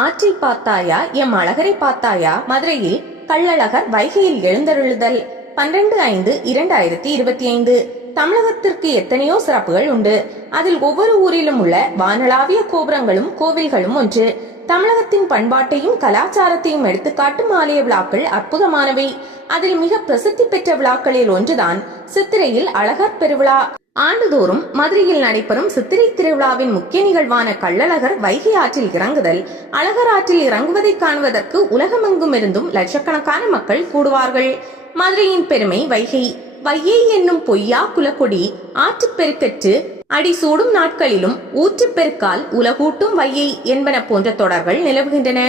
ஆற்றை பார்த்தாயா எம் அழகரை பார்த்தாயா மதுரையில் கள்ளழகர் வைகையில் எழுந்தருளுதல் 12/5/2025. தமிழகத்திற்கு எத்தனையோ சிறப்புகள் உண்டு. அதில் ஒவ்வொரு ஊரிலும் உள்ள வானளாவிய கோபுரங்களும் கோவில்களும் ஒன்று. தமிழகத்தின் பண்பாட்டையும் கலாச்சாரத்தையும் எடுத்துக்காட்டும் ஆலய விழாக்கள் அற்புதமானவை. அதில் மிக பிரசித்தி பெற்ற விழாக்களில் ஒன்றுதான் சித்திரையில் அழகர் பெருவிழா. ஆண்டுதோறும் மதுரையில் நடைபெறும் சித்திரை திருவிழாவின் முக்கிய நிகழ்வான கள்ளழகர் வைகை ஆற்றில் இறங்குதல். அழகர் ஆற்றில் இறங்குவதை காணுவதற்கு உலகமெங்கும் இருந்தும் லட்சக்கணக்கான மக்கள் கூடுவார்கள். மதுரையின் பெருமை வைகை. வையை என்னும் பொய்யா குலக்கொடி ஆற்றுப் பெருக்கற்று அடிசூடும் நாட்களிலும் ஊற்றுப் பெருக்கால் உலகூட்டும் வையை என்பன போன்ற தொடர்கள் நிலவுகின்றன.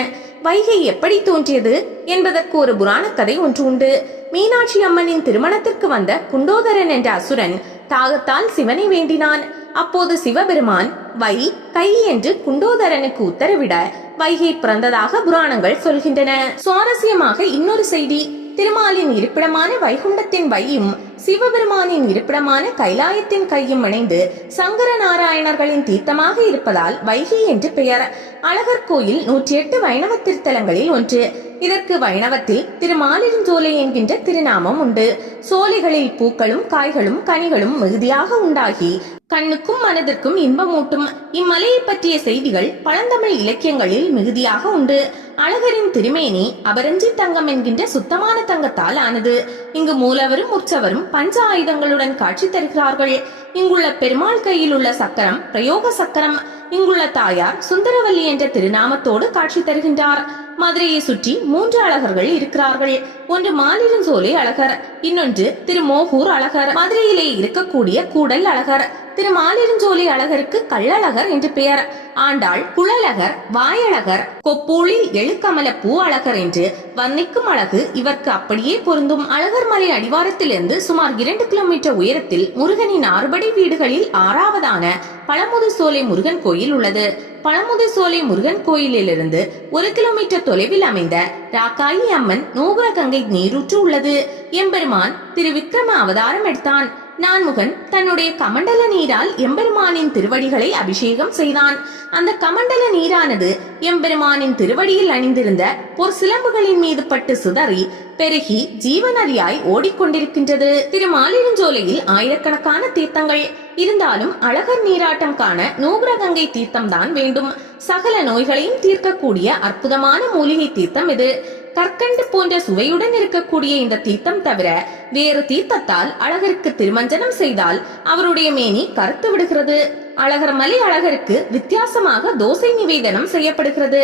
வைகை எப்படி தோன்றியது என்பதற்கு ஒரு புராண கதை ஒன்று உண்டு. மீனாட்சி அம்மனின் திருமணத்திற்கு வந்த குண்டோதரன் என்ற அசுரன் தாகத்தால் சிவனை வேண்டினான். அப்போது சிவபெருமான் வை கை என்று குண்டோதரனுக்கு உத்தரவிட வைகை பிறந்ததாக புராணங்கள் சொல்கின்றன. சுவாரஸ்யமாக இன்னொரு செய்தி, திருமாலின் இருப்பிடமான வைகுண்டத்தின் வையும் சிவபெருமானின் இருப்பிடமான கைலாயத்தின் கையும் இணைந்து சங்கர நாராயணர்களின் தீர்த்தமாக இருப்பதால் வைகை என்று பெயர். அழகர் கோயில் 108 வைணவ திருத்தலங்களில் ஒன்று. இதற்கு வைணவத்தில் திருமாலிருஞ்சோலை என்கின்ற திருநாமம் உண்டு. சோலைகளில் பூக்களும் காய்களும் கனிகளும் மிகுதியாக உண்டாகி கண்ணுக்கும் மனதிற்கும் இன்பமூட்டும். இம்மலையை பற்றிய செய்திகள் பழந்தமிழ் இலக்கியங்களில் மிகுதியாக உண்டு. அழகரின் திருமேனி அபரஞ்சி தங்கம் என்கின்ற சுத்தமான தங்கத்தால் ஆனது. இங்கு மூலவரும் உற்சவரும் பஞ்ச ஆயுதங்களுடன் காட்சி தருகிறார்கள். இங்குள்ள பெருமாள் கையில் உள்ள சக்கரம் பிரயோக சக்கரம். இங்குள்ள தாயார் சுந்தரவல்லி என்ற திருநாமத்தோடு காட்சி தருகின்றார். மதுரையை சுற்றி 3 அழகர்கள் இருக்கிறார்கள். ஒன்று மாலிருஞ்சோலை அழகர், இன்னொன்று திருமோகூர் அழகர். மதுரையிலே இருக்கக்கூடிய கூடல் அழகர். திருமாலிருஞ்சோலை அழகருக்கு கள்ளழகர் என்று பெயர். ஆண்டாள் குழலகர், வாயழகர், கொப்பூழில் எழுக்கமல பூ அழகர் என்று வர்ணிக்கும் அழகு இவருக்கு அப்படியே பொருந்தும். அழகர் மலை அடிவாரத்திலிருந்து சுமார் 2 கிலோமீட்டர் உயரத்தில் முருகனின் 6 படை வீடுகளில் 6வதான பழமுது சோலை முருகன் கோயில் உள்ளது. பழமுது சோலை முருகன் கோயிலிலிருந்து 1 கிலோமீட்டர் தொலைவில் அமைந்த ராக்காயி அம்மன் நூபுர கங்கை நீரூற்று உள்ளது. எம்பெருமான் திரு விக்ரம அவதாரம் எடுத்தான். நான்முகன் தன்னுடைய கமண்டல நீரால் எம்பெருமானின் திருவடிகளை அபிஷேகம் செய்தான். அந்த கமண்டல நீரானது எம்பெருமானின் திருவடியில் அணிந்திருந்த பொற் சிலம்புகளின் மீது பட்டு சிதறி பெருகி ஜீவநதியாய் ஓடிக்கொண்டிருக்கின்றது. திருமாலிருஞ்சோலையில் ஆயிரக்கணக்கான தீர்த்தங்கள் இருந்தாலும் அழகர் நீராட்டம் காண நூபுரகங்கை தீர்த்தம் தான் வேண்டும். சகல நோய்களையும் தீர்க்கக்கூடிய அற்புதமான மூலிகை தீர்த்தம் இது. கற்கண்டு போன்ற சுவையுடன் இருக்கக்கூடிய இந்த தீர்த்தம் தவிர வேறு தீர்த்தத்தால் அழகருக்கு திருமஞ்சனம் செய்தால் அவருடைய மேனி கருத்து விடுகிறது. அழகர் மலை அழகருக்கு வித்தியாசமாக தோசை நிவேதனம் செய்யப்படுகிறது.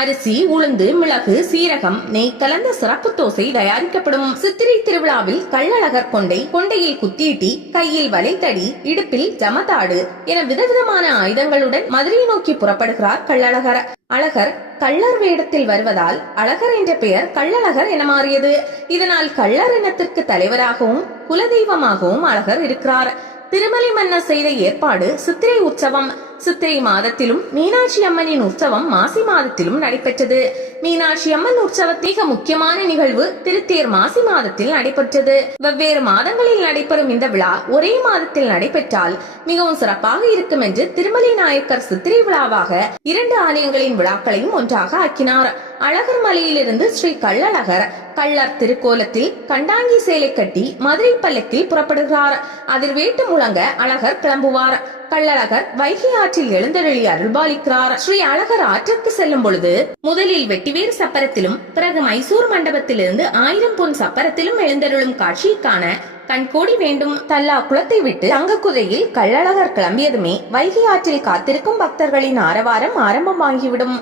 அரிசி, உளுந்து, மிளகு, சீரகம், நெய் கலந்த சிறப்பு தோசை தயாரிக்கப்படும். சித்திரை திருவிழாவில் கள்ளழகர் கொண்டையில் குத்தீட்டி, கையில் வளைத்தடி, இடுப்பில் ஜமதாடு என விதவிதமான ஆயுதங்களுடன் மதுரை நோக்கி புறப்படுகிறார் கள்ளழகர். அழகர் கள்ளர் வேடத்தில் வருவதால் அழகர் என்ற பெயர் கள்ளழகர் என மாறியது. இதனால் கள்ளர் இனத்திற்கு தலைவராகவும் குலதெய்வமாகவும் அழகர் இருக்கிறார். திருமலை மன்னர் செய்த ஏற்பாடு சித்திரை உற்சவம். சித்திரை மாதத்திலும் மீனாட்சி அம்மனின் உற்சவம் மாசி மாதத்திலும் நடைபெற்றது. மீனாட்சி அம்மன் உற்சவத்தின் மிக முக்கியமான நிகழ்வு திருத்தேர் மாசி மாதத்தில் நடைபெற்றது. வெவ்வேறு மாதங்களில் நடைபெறும் இந்த விழா ஒரே மாதத்தில் நடைபெற்றால் மிகவும் சிறப்பாக இருக்கும் என்று திருமலை நாயக்கர் சித்திரை விழாவாக 2 ஆலயங்களின் விழாக்களையும் ஒன்றாக ஆக்கினார். அழகர் மலையிலிருந்து ஸ்ரீ கள்ளழகர் கள்ளர் திருக்கோலத்தில் கண்டாங்கி சேலை கட்டி மதுரை பல்லக்கில் புறப்படுகிறார். அதில் வேட்டு முழங்க அழகர் கிளம்புவார். கள்ளழகர் வைகை ஆற்றில் எழுந்தருளி அருள்பாலிக்கிறார். ஸ்ரீ அழகர் ஆற்றுக்கு செல்லும் பொழுது முதலில் வெட்டிவேறு சப்பரத்திலும் பிறகு மைசூர் மண்டபத்திலிருந்து 1000 பொன் சப்பரத்திலும் எழுந்தருளும் காட்சிக்கான கண்கோடி வேண்டும். தல்லா குளத்தை விட்டு தங்க குதிரையில் கள்ளழகர் கிளம்பியதுமே வைகை ஆற்றில் காத்திருக்கும் பக்தர்களின் ஆரவாரம் ஆரம்பமாகிவிடும்.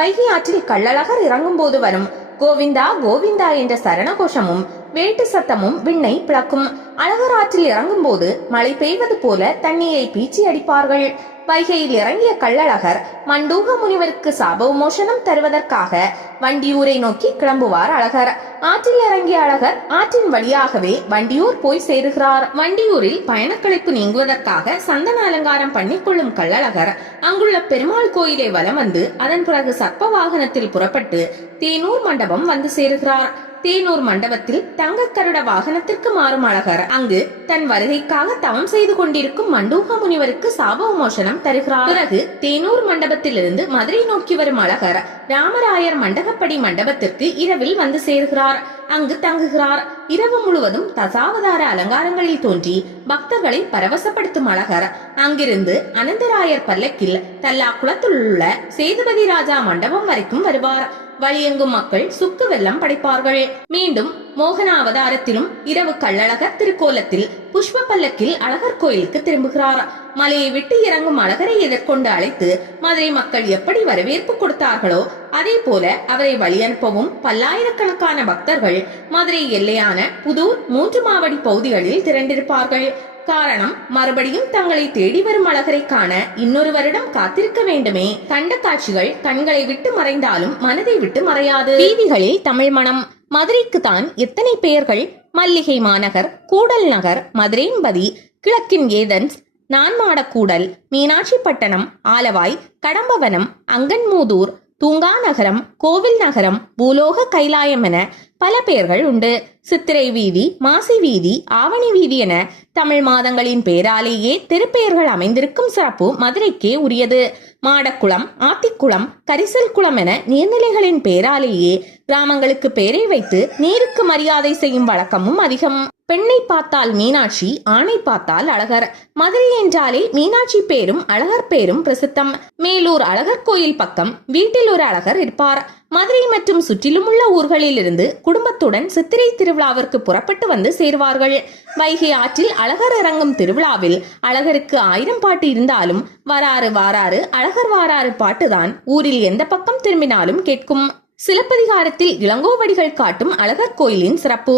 வைகை ஆற்றில் கள்ளழகர் இறங்கும் போது வரும் கோவிந்தா கோவிந்தா என்ற சரண கோஷமும் வேட்டு சத்தமும் விண்ணை பிளக்கும். அழகர் ஆற்றில் இறங்கும் போது மழை பெய்வது போல தண்ணீரை பீச்சி அடிப்பார்கள். வைகையில் இறங்கிய கள்ளழகர் மண்டூக முனிவருக்கு சாப விமோசனம் தருவதற்காக வண்டியூரை நோக்கி கிளம்புவார். அழகர் ஆற்றில் இறங்கிய அழகர் ஆற்றின் வழியாகவே வண்டியூர் போய் சேருகிறார். வண்டியூரில் பயணக்களைப்பு நீங்குவதற்காக சந்தன அலங்காரம் பண்ணிக்கொள்ளும் கள்ளழகர் அங்குள்ள பெருமாள் கோயிலை வலம் வந்து அதன் பிறகு சர்ப்ப வாகனத்தில் புறப்பட்டு தேனூர் மண்டபம் வந்து சேருகிறார். தேனூர் மண்டபத்தில் தங்க கருட வாகனத்திற்கு மாறும் அழகர் அங்கு தன் வருகைக்காக தவம் செய்து கொண்டிருக்கும் மண்டூக முனிவருக்கு சாப விமோசனம் தருகிறார். பிறகு தேனூர் மண்டப மண்டபத்திலிருந்து மதுரை நோக்கி வரும் அழகர் ராமராயர் மண்டகப்படி மண்டபத்திற்கு இரவில் வந்து சேர்கிறார். அங்கு தங்குகிறார். இரவு முழுவதும் தசாவதார அலங்காரங்களில் தோன்றி பக்தர்களை பரவசப்படுத்தும் அழகர் அங்கிருந்து அனந்தராயர் பல்லக்கில் தல்லா குளத்தில் உள்ள சேதுபதி ராஜா மண்டபம் வரைக்கும் வருவார். வழியெங்கும் மக்கள் சுக்கு வெள்ளம் படைப்பார்கள். மீண்டும் மோகன அவதாரத்திலும் இரவு கள்ளழகர் திருக்கோலத்தில் புஷ்ப பல்லக்கில் அழகர் கோயிலுக்கு திரும்புகிறார். மலையை விட்டு இறங்கும் அழகரை எதிர்கொண்டு அழைத்து மதுரை மக்கள் எப்படி வரவேற்பு கொடுத்தார்களோ அதே போல அவரை வழியனுப்பவும் பல்லாயிரக்கணக்கான பக்தர்கள் மதுரை எல்லையான புதூர் 3 மாவடி பகுதிகளில் திரண்டிருப்பார்கள். காரணம், மறுபடியும் தங்களை தேடி வரும் அழகரை காண இன்னொரு வருடம் காத்திருக்க வேண்டுமே. கண்ட காட்சிகள் கண்களை விட்டு மறைந்தாலும் மனதை விட்டு மறையாது. வீதிகளில் தமிழ் மனம். மதுரைக்கு தான் எத்தனை பெயர்கள்! மல்லிகை மாநகர், கூடல் நகர், மதுரைம்பதி, கிழக்கின் ஏதன்ஸ், நான்மாடக்கூடல், மீனாட்சி பட்டணம், ஆலவாய், கடம்பவனம், அங்கன்மூதூர், தூங்கா நகரம், கோவில் நகரம், பூலோக கைலாயம் என பல பெயர்கள் உண்டு. சித்திரை வீதி, மாசி வீதி, ஆவணி வீதி என தமிழ் மாதங்களின் பெயராலேயே திருப்பெயர்கள் அமைந்திருக்கும் சிறப்பு மதுரைக்கே உரியது. மாடக்குளம், ஆத்திக்குளம், கரிசல் குளம் என நீர்நிலைகளின் பெயராலேயே கிராமங்களுக்கு பெயரை வைத்து நீருக்கு மரியாதை செய்யும் வழக்கமும் அதிகம். பெண்ணை பார்த்தால் மீனாட்சி, ஆணை பார்த்தால் அழகர். மதுரை என்றாலே மீனாட்சி பேரும் அழகர் பேரும் பிரசித்தம். மேலூர் அழகர் கோயில் பக்கம் வீட்டில் ஒரு அழகர் இருப்பார். மதுரை மற்றும் சுற்றிலும் உள்ள ஊர்களில் இருந்து குடும்பத்துடன் சித்திரை திருவிழாவிற்கு புறப்பட்டு வந்து சேருவார்கள். வைகை ஆற்றில் அழகர் இறங்கும் திருவிழாவில் அழகருக்கு 1000 பாட்டு இருந்தாலும் வாராறு வாராறு அழகர் வாராறு பாட்டுதான் ஊரில் எந்த பக்கம் திரும்பினாலும் கேட்கும். சிலப்பதிகாரத்தில் இளங்கோவடிகள் காட்டும் அழகர் கோயிலின் சிறப்பு.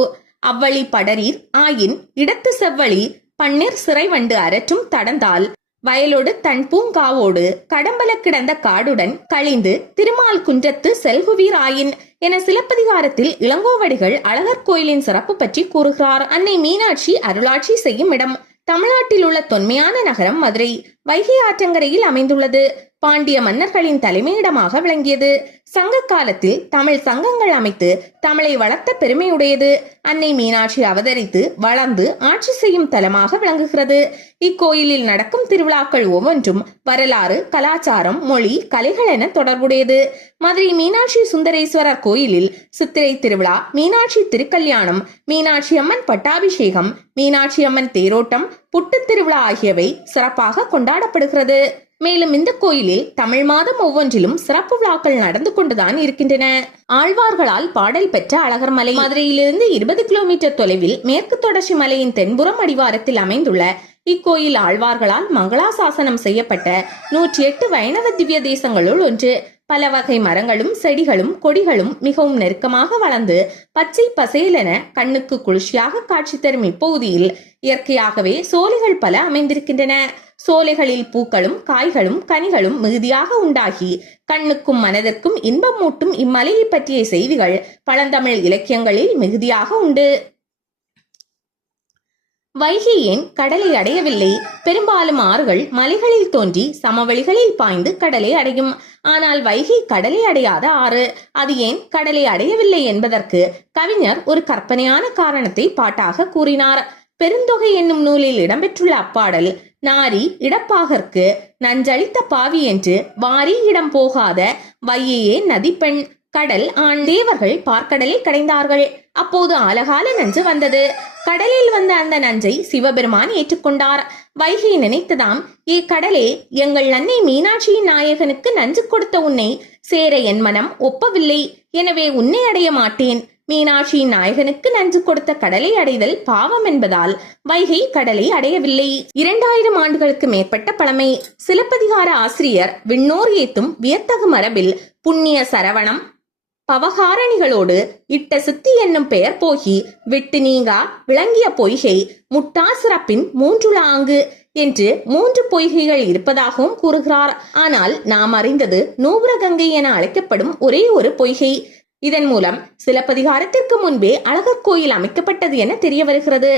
அவ்வழி படரீர் ஆயின் இடத்து செவ்வழி பன்னீர் சிறைவண்டு அரற்றும் தடந்தால் வயலோடு தன் பூங்காவோடு கடம்பல கிடந்த காடுடன் கழிந்து திருமால் குன்றத்து செல்குவீர் ஆயின் என சிலப்பதிகாரத்தில் இளங்கோவடிகள் அழகர் கோயிலின் சிறப்பு பற்றி கூறுகிறார். அன்னை மீனாட்சி அருளாட்சி செய்யும் இடம். தமிழ்நாட்டில் உள்ள தொன்மையான நகரம் மதுரை. வைகை ஆற்றங்கரையில் அமைந்துள்ளது. பாண்டிய மன்னர்களின் தலைமையிடமாக விளங்கியது. சங்க காலத்தில் தமிழ் சங்கங்கள் அமைத்து தமிழை வளர்த்த பெருமையுடையது. அன்னை மீனாட்சி அவதரித்து வளர்ந்து ஆட்சி செய்யும் தலமாக விளங்குகிறது. இக்கோயிலில் நடக்கும் திருவிழாக்கள் ஒவ்வொன்றும் வரலாறு, கலாச்சாரம், மொழி, கலைகள் என தொடர்புடையது. மதுரை மீனாட்சி சுந்தரேஸ்வரர் கோயிலில் சித்திரை திருவிழா, மீனாட்சி திருக்கல்யாணம், மீனாட்சி அம்மன் பட்டாபிஷேகம், மீனாட்சி அம்மன் தேரோட்டம், புட்டு திருவிழா ஆகியவை சிறப்பாக கொண்டாடப்படுகிறது. மேலும் இந்த கோயிலில் தமிழ் மாதம் ஒவ்வொன்றிலும் சிறப்பு விழாக்கள் நடந்து கொண்டுதான் இருக்கின்றன. ஆழ்வார்களால் பாடல் பெற்ற அழகர் மலை. மதுரையிலிருந்து 20 கிலோமீட்டர் தொலைவில் மேற்கு தொடர்ச்சி மலையின் தென்புறம் அடிவாரத்தில் அமைந்துள்ள இக்கோயில் ஆழ்வார்களால் மங்களாசாசனம் செய்யப்பட்ட 108 வைணவ திவ்ய தேசங்களுள் ஒன்று. பல வகை மரங்களும் செடிகளும் கொடிகளும் மிகவும் நெருக்கமாக வளர்ந்து பச்சை பசேலென கண்ணுக்கு குளிர்ச்சியாக காட்சி தரும் இப்பகுதியில் இயற்கையாகவே சோலைகள் பல அமைந்திருக்கின்றன. சோலைகளில் பூக்களும் காய்களும் கனிகளும் மிகுதியாக உண்டாகி கண்ணுக்கும் மனதிற்கும் இன்பம் மூட்டும் இம்மலையை பற்றிய செய்திகள் பழந்தமிழ் இலக்கியங்களில் மிகுதியாக உண்டு. வைகை ஏன் கடலை அடையவில்லை? பெரும்பாலும் ஆறுகள் மலைகளில் தோன்றி சமவெளிகளில் பாய்ந்து கடலை அடையும். ஆனால் வைகை கடலை அடையாத ஆறு. அது ஏன் கடலை அடையவில்லை என்பதற்கு கவிஞர் ஒரு கற்பனையான காரணத்தை பாட்டாக கூறினார். பெருந்தொகை என்னும் நூலில் இடம்பெற்றுள்ள அப்பாடல், நாரி இடப்பாகற்கு நஞ்சளித்த பாவி என்று வாரி இடம் போகாத வையையே நதிப்பெண் கடல் ஆண் தேவர்கள் பார்க்கடலை கடைந்தார்கள். அப்போது ஆலகால நஞ்சு வந்தது. கடலில் வந்த அந்த நஞ்சை சிவபெருமான் ஏற்றுக்கொண்டார். வைகை நினைத்ததாம், ஏ கடலே, எங்கள் அன்னை மீனாட்சியின் நாயகனுக்கு நஞ்சு கொடுத்த உன்னை சேர என் மனம் ஒப்பவில்லை. எனவே உன்னை அடைய மாட்டேன். மீனாட்சியின் நாயகனுக்கு நஞ்சு கொடுத்த கடலை அடைதல் பாவம் என்பதால் வைகை கடலை அடையவில்லை. 2000 ஆண்டுகளுக்கு மேற்பட்ட பழமை. சிலப்பதிகார ஆசிரியர் விண்ணோர் ஏத்தும் வியத்தகு மரபில் புண்ணிய சரவணம் பவகாரணிகளோடு இட்ட சித்தி என்னும் பெயர் போகி விட்டு நீங்கா விளங்கிய பொய்கை முட்டா சிறப்பின் 3 ஆங்கு என்று 3 பொய்கைகள் இருப்பதாகவும் கூறுகிறார். ஆனால் நாம் அறிந்தது நூபுரகங்கை என அழைக்கப்படும் ஒரே ஒரு பொய்கை. இதன் மூலம் சிலப்பதிகாரத்திற்கு முன்பே அழகர் கோயில் அமைக்கப்பட்டது என தெரிய வருகிறது.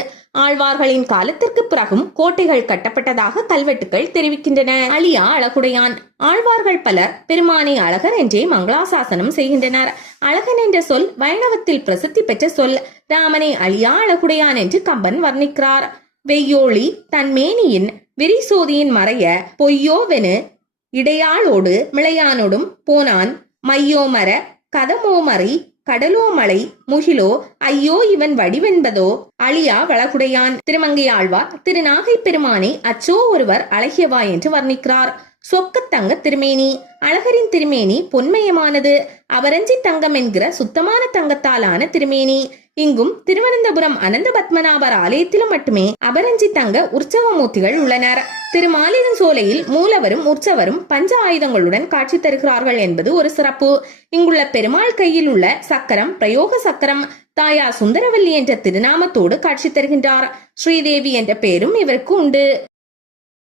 ஆழ்வார்களின் காலத்திற்கு பிறகும் கோட்டைகள் கட்டப்பட்டதாக கல்வெட்டுகள் தெரிவிக்கின்றன. அழியா அழகுடையான். ஆழ்வார்கள் பலர் பெருமானை அழகர் என்றே மங்களாசாசனம் செய்கின்றனர். அழகன் என்ற சொல் வைணவத்தில் பிரசித்தி பெற்ற சொல். ராமனை அழியா அழகுடையான் என்று கம்பன் வர்ணிக்கிறார். வெய்யோளி தன் மேனியின் விரிசோதியின் மறைய பொய்யோவெனு இடையாளோடு மிளையானோடும் போனான் மையோமர கதமோமறை கடலோமலை முகிலோ ஐயோ இவன் வடிவென்பதோ அழியா வளகுடையான். திருமங்கையாழ்வார் திருநாகை பெருமானை அச்சோ ஒருவர் அழகியவா என்று வர்ணிக்கிறார். சொக்கத்தங்க திருமேனி. அழகரின் திருமேனி பொன்மயமானது. அவரஞ்சி தங்கம் என்கிற சுத்தமான தங்கத்தாலான திருமேனி. இங்கும் திருவனந்தபுரம் அனந்த பத்மநாபர் ஆலயத்திலும் மட்டுமே அபரஞ்சி தங்க உற்சவமூர்த்திகள் உள்ளனர். திருமாலின் சோலையில் மூலவரும் உற்சவரும் பஞ்ச ஆயுதங்களுடன் காட்சி தருகிறார்கள் என்பது ஒரு சிறப்பு. இங்குள்ள பெருமாள் கையில் உள்ள சக்கரம் பிரயோக சக்கரம். தாயார் சுந்தரவல்லி என்ற திருநாமத்தோடு காட்சி தருகின்றார். ஸ்ரீதேவி என்ற பெயரும் இவருக்கு உண்டு.